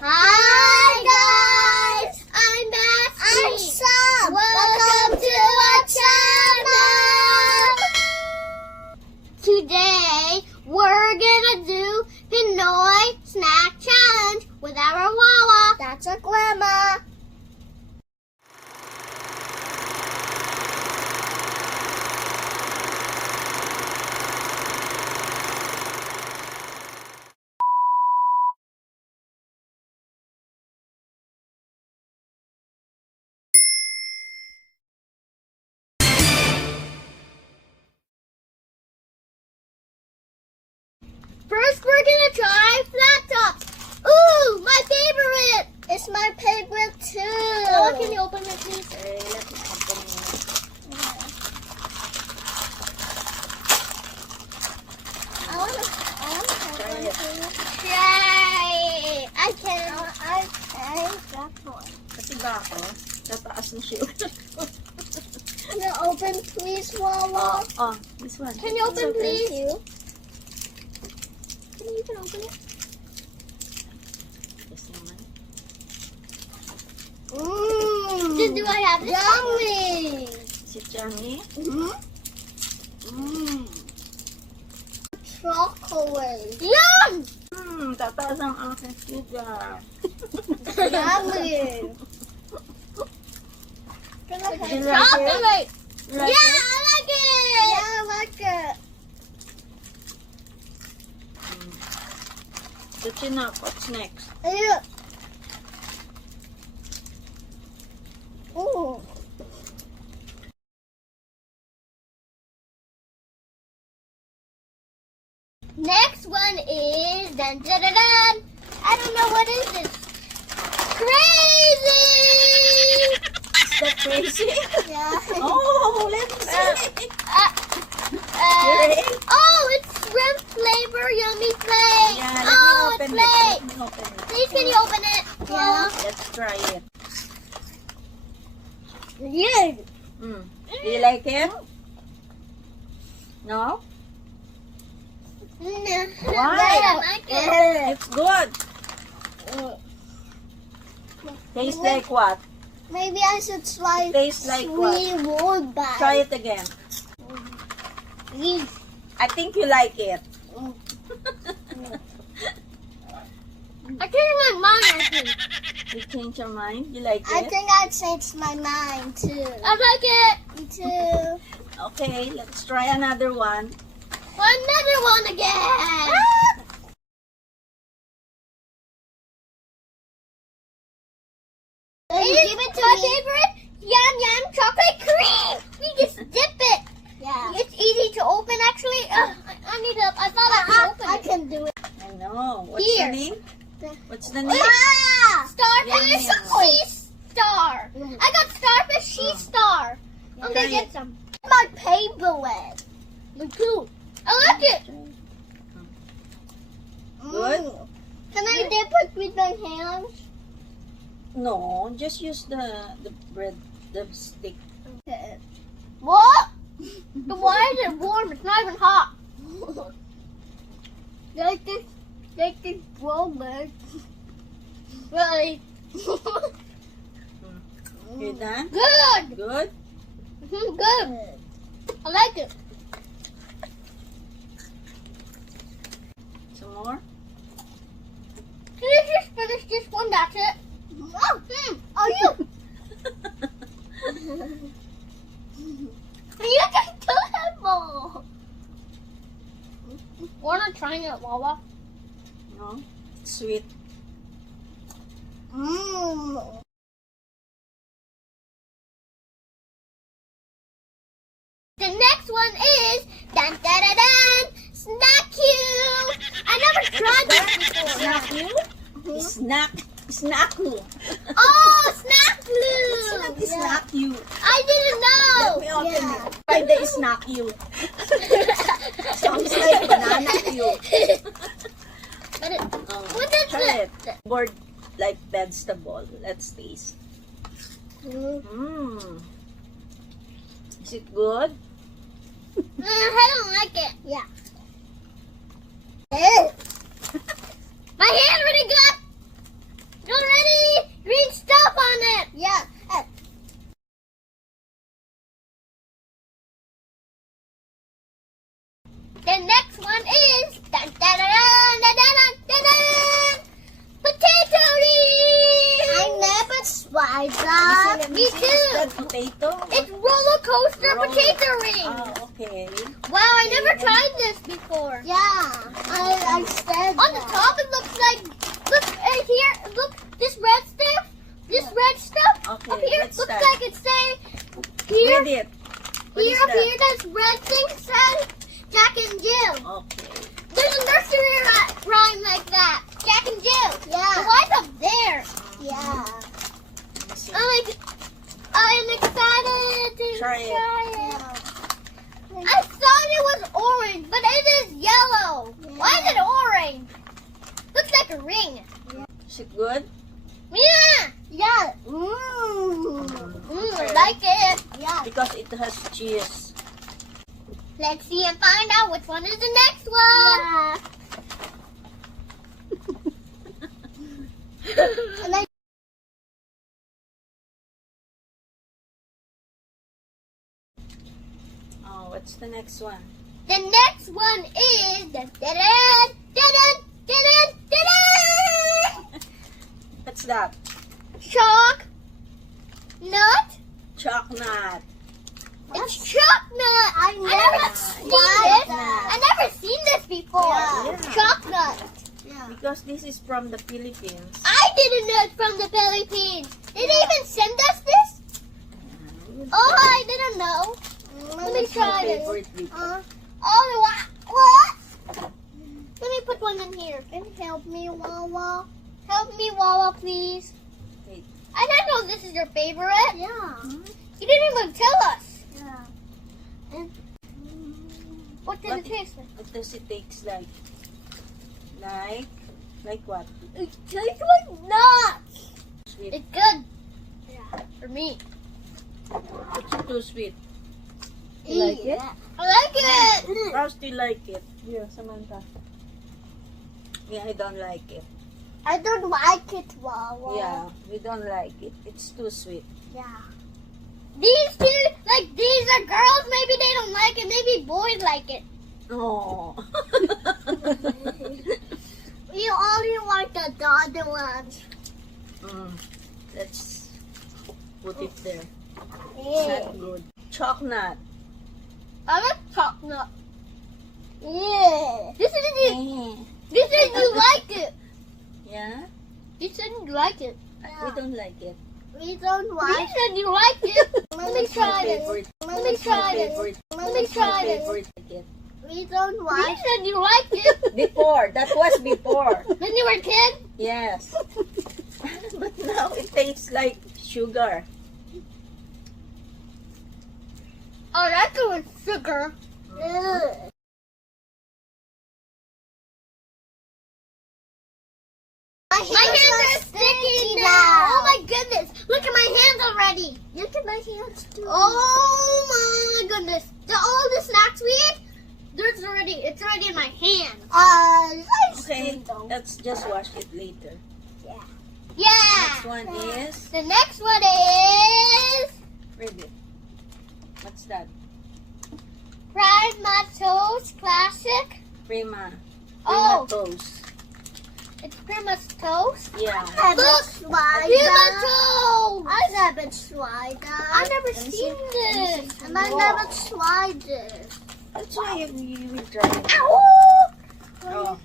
Hi guys! I'm Basti. I'm Sam. Welcome to our channel. Today we're gonna do Pinoy Snack Challenge with our Wawa. That's our grandma. First, we're gonna try flat tops. Ooh, my favorite! It's my favorite too. Oh, can you open it, please? Let me open it. I wanna Try have it. one too. Try. I can that one. Kasi ba ako? Tataas ng sugar. Can you open, please, Wawa? This one. Can you open, It's okay. please? Can you even open it? Yes naman. Do I have this? Yummy! Is it yummy? Chocolate. Yum! Tataas ang aking sugar. Yummy! Can I have You like chocolate? You like Yeah, it? I like it! Yeah, I like it. That's enough. What's next? Yeah. Ooh. Next one is dun dun dun dun. I don't know what is this. Crazy! Is that crazy? Yeah. Oh, let me see. Oh, it's shrimp flavor yummy flake. Yeah, Oh, let it's me flake. open it. Let me open it. Please, can you open it? Yeah. Let's try it. Yeah. Do you like it? No? Why? I don't like it. It's good. Tastes like what? Maybe I should try Tastes like what? sweet wood bag. Try it again. I think you like it. I changed my mind, I think. You change your mind? You like I it? think I changed my mind too. I like it. Me too. Okay, let's try another one. Another one again. Give it to my favorite yum yum chocolate cream. You just dip it. Yeah. It's easy to open actually. I need to. I thought I could open it. I can do it. I know. What's Here. the name? What's the name? Starfish Yum, Sea Star. I got Starfish Sea Star. I'm Try gonna get it. some. My paperweight. Me too. I like it. Good? Can I dip it with my hands? No, just use the bread, the stick. Okay. What? Why is it warm? It's not even hot. Like this robot. Really? You done? Good. Good? Good. I like it. Some more? Can I just finish this one? That's it. Oh, are you? You can do it more. Wanna try it, Wawa? No? It's sweet. The next one is dun dun dun dun Snack You. I never tried this before. Snack you? Snack you. Oh, Snack It's Glue. not snack you. I didn't know. Let me open it. Try the snack you. Sounds like banana you. But it, Oh, what is try it? it. Board like vegetable. Let's taste. Is it good? I don't like it. Yeah. My hand already got potato? It's roller coaster potato ring. Oh, okay. Wow, I never tried this before. Yeah, I said On the top, it looks like, look right here, look, this red stuff, Okay, up here, let's looks start. like it say, here, Read it. What here, is up that? here, this red thing says Jack and Jill. Okay. There's a nursery rhyme like that, Jack and Jill. Yeah. The one's up there. Yeah. Let me see. I'm excited to Try it. I thought it was orange, but it is yellow. Why is it orange? Looks like a ring. Is it good? Yeah. Yeah. I like it. Yeah. Because it has cheese. Let's see and find out which one is the next one. Yeah. And I Oh, what's the next one? The next one is the da-da, da-da, da-da, da-da. What's that? Chalk nut. Chocolate. It's chalk nut. I never seen tried this. that. I never seen this before. Yeah. Chalk nut. yeah. Because this is from the Philippines. I didn't know it's from the Philippines. Did they even send us this? Oh, I didn't know. Let me What's your try this. favorite before? Oh, what? Let me put one in here. Can you help me, Wawa? Help me, Wawa, please. Wait. I didn't know this is your favorite. Yeah. You didn't even tell us. Yeah. What did What? it taste like? What does it taste like? Like what? It tastes like nuts. Sweet. It's good. Yeah. For me. It's too sweet. You like it? I like it. Rouse, do you like it? Yeah, Samantha. Yeah, I don't like it. I don't like it, Wawa. Yeah, we don't like it. It's too sweet. Yeah. These two, like these are girls. Maybe they don't like it. Maybe boys like it. Oh. We only like the other ones. Let's put it there. Yeah. Not good. Chocolate. I like chocolate. Yeah. This is you like it. Yeah? You said you like it. We don't like it. We don't You like said you like it. Let me It's my try this. favorite. Let me It's my try this. favorite. Let me It's my try this. favorite. Again. We don't You like said you like it. Before. That was before. When you were a kid. Yes. But now it tastes like sugar. Oh, that's good with sugar. Ugh. My hands are sticky now. Oh my goodness. Look at my hands already. Look at my hands too. Oh my goodness. All the snacks we ate, it's already in my hand. Okay, let's just wash it later. Yeah. Next one is The next one is read it. What's that? Fried My Toast Classic. Prima. Oh. Prima toast. It's Prima's Toast. Yeah. Look, tried Prima that. Toast. I never tried that. I've never Let me seen see. this. And I never tried this. That's why you will try it. Ow! Oh.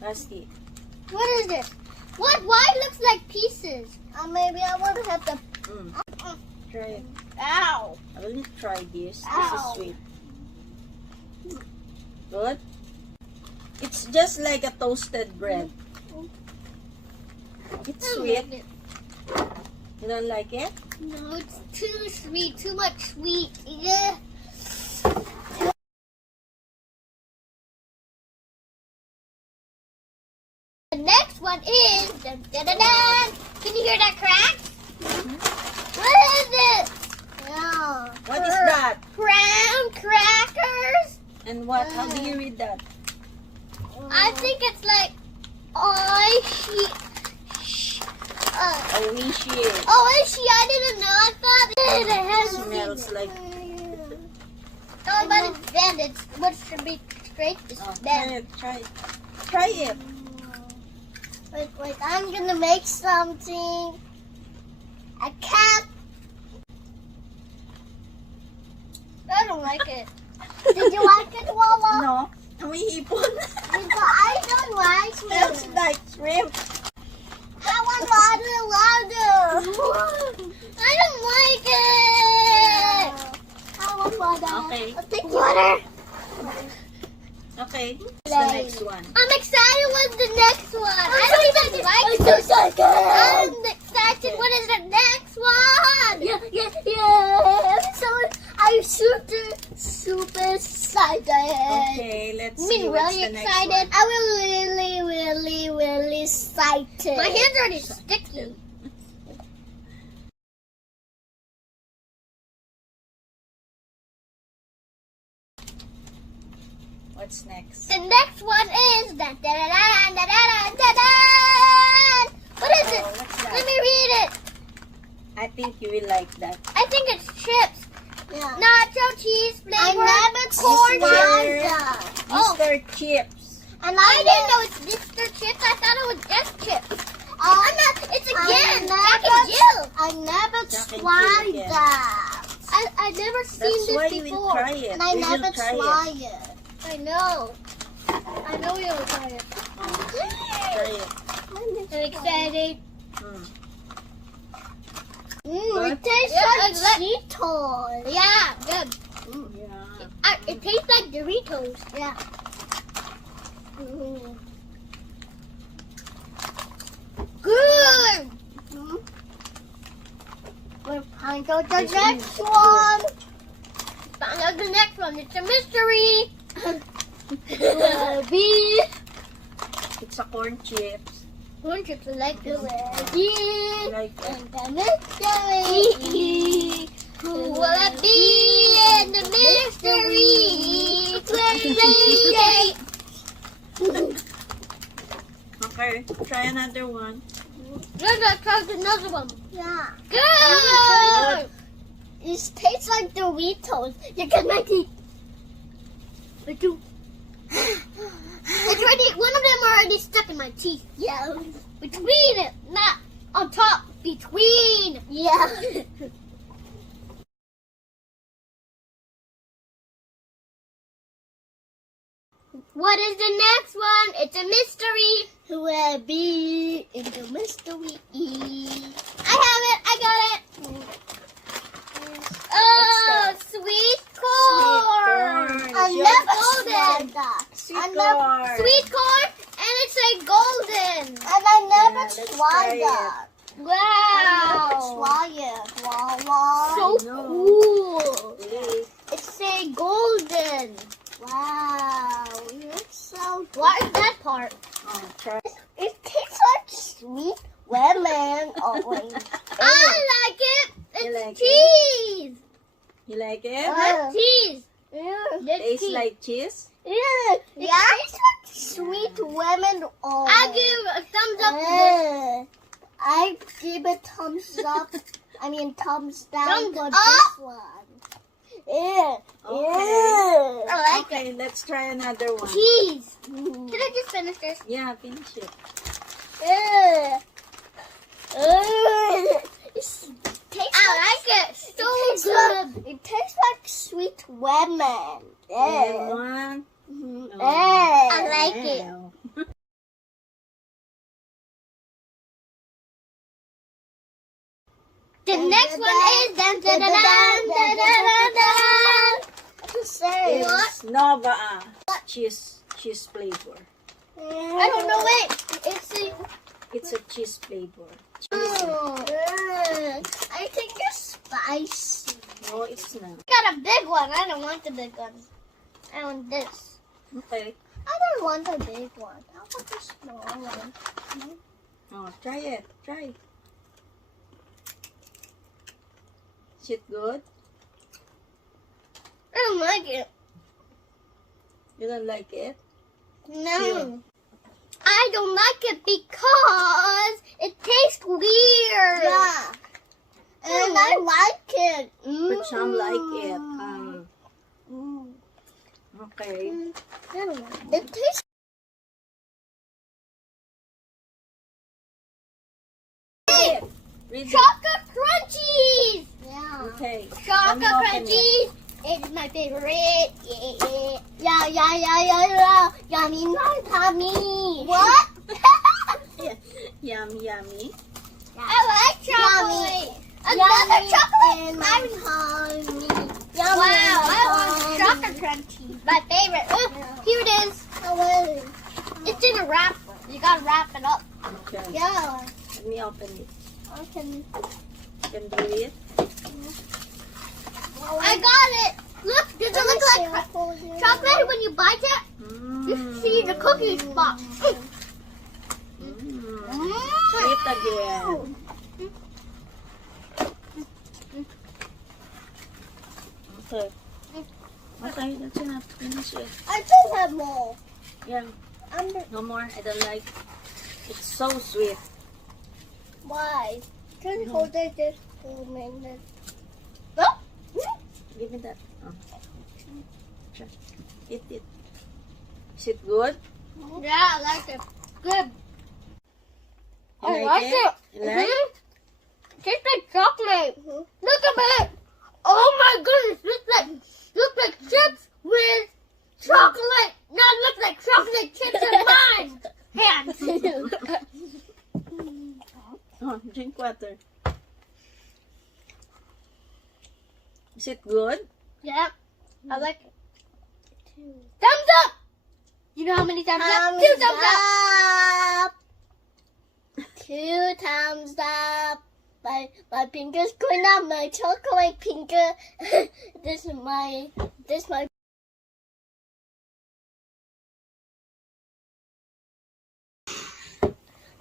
Basti. What is this? Why it looks like pieces? Maybe I want to have the. Try it. Ow. I will try this. This Ow. is sweet. Good? It's just like a toasted bread. It's I sweet. like it. You don't like it? No, it's too sweet. Too much sweet. Yeah. The next one is dun, dun, dun, dun. Can you hear that crack? What is it? Yeah. What is that? Crown crackers? And what? How do you read that? I think it's like oishi. Oishi. Oishi, I didn't know. I thought it has Smells like. Oh, but it's bent. It's what should be straight is Oh, try bent. it. Try it. Try it. Wait, I'm gonna make something. A cat. like it. Did you like it, Wawa? No. Humihipon. I don't like Smells it. like shrimp. I want water. I don't like it. I want water. Okay. I'll take water. Okay. What's the next one? I'm excited with the next one. I don't even like I'm so excited. I'm excited. What is the next one? Yeah. I'm super excited. Okay, let's You see mean what's really the next excited? one. I will really excited. My hands are already sticky. What's next? The next one is dun, dun, dun, dun, dun, dun, dun, dun. What is it? What's that? Let me read it. I think you will like that. I think it's chips. Yeah. Nacho cheese I flavor. never corn tried chips. that. Oh. Mr. Chips. And I didn't know it's Mr. Chips. I thought it was just chips. I'm not. It's again. Jack and Jill. I never Jack and tried Jill, yeah. that. I never seen That's why this you will before. try it. And I We never will try tried it. it. I know. I know you'll try it. Oh, try it. I'm excited. Mm. It tastes Yeah, like like- Cheetos. Yeah, good. Yeah. It tastes like Doritos. Yeah. Mm. Good. We're on to the next one. Found out the next one. It's a mystery. Be It's a corn chips. Corn chips are like this. I like it. and the mystery. Who will it be in the mystery? Okay, try another one. Let's try another one. Yeah. Good. It tastes like Doritos. You can make it. It's already, one of them already stuck in my teeth. Yeah. Between it, not on top. Between. Yeah. What is the next one? It's a mystery. Who will be in the mystery? I have it. I got it. Oh, sweet corn. Sweet corn. I Yes. never golden. tried that. Sweet I never, corn. Sweet corn, and it's a golden. and I never Yeah, let's tried try that. I Wow. never tried it. Wow. So I know. cool. Really? It's a golden. Wow. You're so good. What is that part? Oh, try. It tastes like sweet lemon. Oh, wait. I like it. You It's like it? cheese. You like it? Uh, It's cheese. Yeah. It's Tastes cheese. like cheese? Yeah. It tastes like sweet lemon. Oh. I give a thumbs up to this. I give it thumbs up. I mean thumbs down Thumbs for up? this one. Yeah. Okay. I like Okay, let's try another one. cheese. Mm. Can I just finish this? Yeah, finish it. Yeah. It tastes I like it. So tastes good. like, it tastes like sweet lemon. Yeah. One. Mhm. Oh. Yeah. I like it. Wow. The next one is dun dun dun dun dun dun dun. What to say? It's Nova cheese flavor. I don't know it. It's a cheese flavor. I think it's spicy. No, it's not. Got a big one. I don't want the big one. I want this. Okay. I don't want the big one. I want the small one. Oh, try it. Try. Is it good? I don't like it. You don't like it? No. I don't like it because it tastes weird. Yeah. And I like it. But some like it. Mm. Okay. I don't like it. It tastes Read it. Chocolate crunchies. yeah. Okay. Chocolate Let me open it. crunchies. It is my favorite. Yeah. Yummy, my tummy. What? Yummy. I like chocolate. Another Yummy chocolate. in my tummy. Yummy Wow, in my I want tummy. chocolate crunchy. My favorite. Oh, here it is. It's in a wrap. You gotta wrap it up. Okay. Yeah, Let me open it. I can. You can do it. I got it. Look, does it look like chocolate when you bite it? You see the cookie spot. Sweet again. Okay. Okay, that's enough. Finish it. I still have more. Yeah. No more. I don't like. It's so sweet. Why? Can hold it just 2 minutes. Give me that. Oh. Sure. Eat it. Is it good? Yeah, I like it. Good. You I like it. You like? Tastes like chocolate. Look at it. Oh my goodness. Looks like chips with chocolate. Now it looks like chocolate chips in mine. Hands. Oh, drink water. Is it good? Yeah, I like it. Thumbs up. You know how many thumbs up? 2 thumbs up. 2 thumbs up. My finger's going up. My chocolate finger. This is my.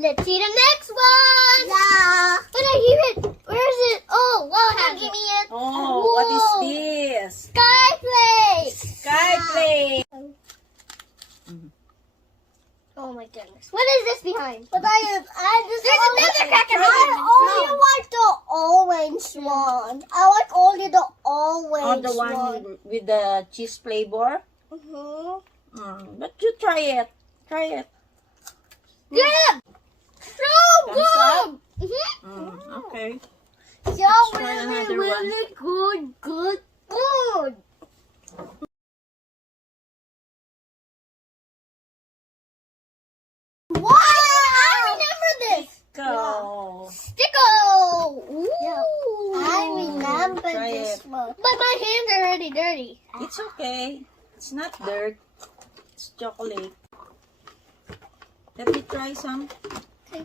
Let's see the next one. Yeah. But I hear it. Where is it? Oh, well, Give me it. Oh, Whoa. what is this? Sky plate. Sky plate. Oh my goodness. What is this behind? But I just. There's another cracker. I only like the orange one. I like only the orange Oh, the one with the cheese flavor. But you try it. Try it. Yeah. So Thumbs good. Okay. Yeah, try another really good. Wow. I remember this. Go. Sticko. Ooh. I remember Try this it. one. But my hands are already dirty. It's okay. It's not dirt. It's chocolate. Let me try some. Okay.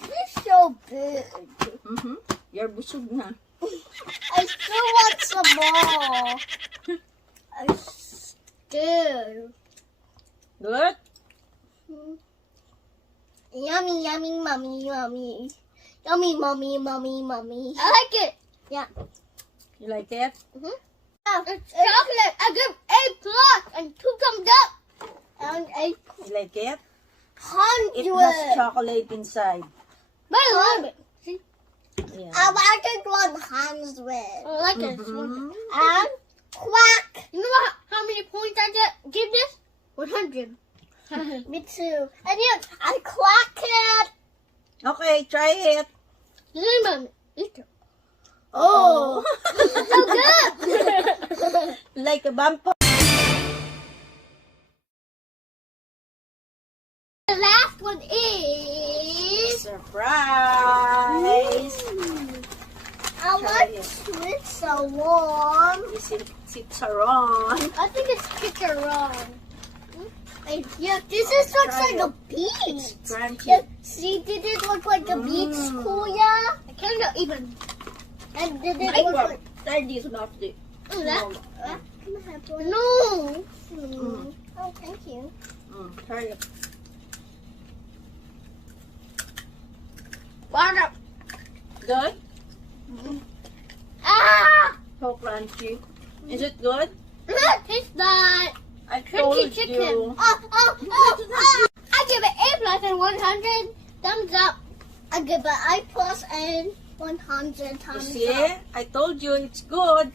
This is so big. You're busog na. I still want some more. I still. Good? Yummy, mommy. Yummy, mommy. I like it. You like it? It's chocolate. I give A+ and 2 thumbs up. And a You like it? 100. It has chocolate inside. But I love it. See? Yeah. I like it 100. I like it. And quack. You know how many points I give this? 100. Me too. And yet, I quack it. Okay, try it. Lemon. Eat it. Oh. So good. Like a vampire. The last one is Surprise! I like sweets so warm. Is it Citron? I think it's chicharron. Yeah, this is looks Try like it. a beach. It's crunchy. Yeah, see, did it look like a beach, Kuya? I cannot even. And did it Ay, look wow. like... Try this one. Oh, that. Can I have one? No. Oh, thank you. Try it. Water. Good? Ah. So crunchy. Is it good? Taste that. I Crunchy told chicken. you. I give it A+ and 100 thumbs up. I give it I plus and 100 You times see? up. I told you it's good.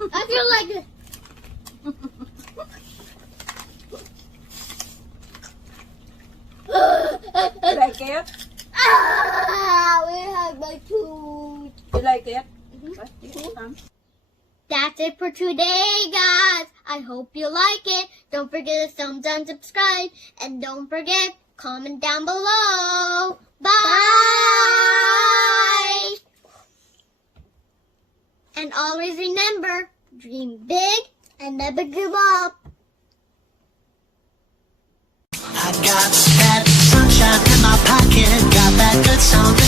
I feel like You like it? We have my food. You like it? Come. That's it for today, guys. I hope you like it. Don't forget to thumbs down, subscribe, and don't forget, comment down below. Bye! And always remember, dream big and never give up. I got that sunshine in my pocket, got that good sound